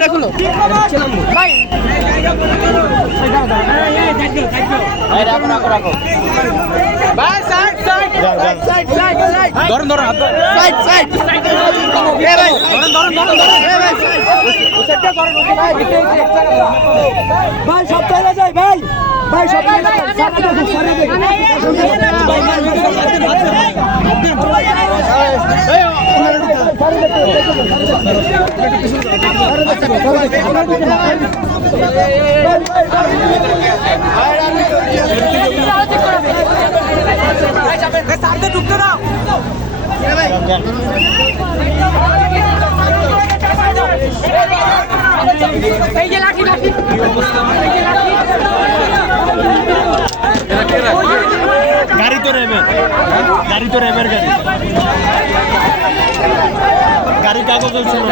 এটা খুলো ভাই রাখো রাখো রাখো ভাই side side side side side ধরুন ধরুন সাইড সাইড ভাই সব যায় ভাই ভাই সব এই যে লাঠি লাঠি গাড়ি তো রেবের। গাড়ি তো রেবের গাড়ি। গাড়ি কাগজ ছিল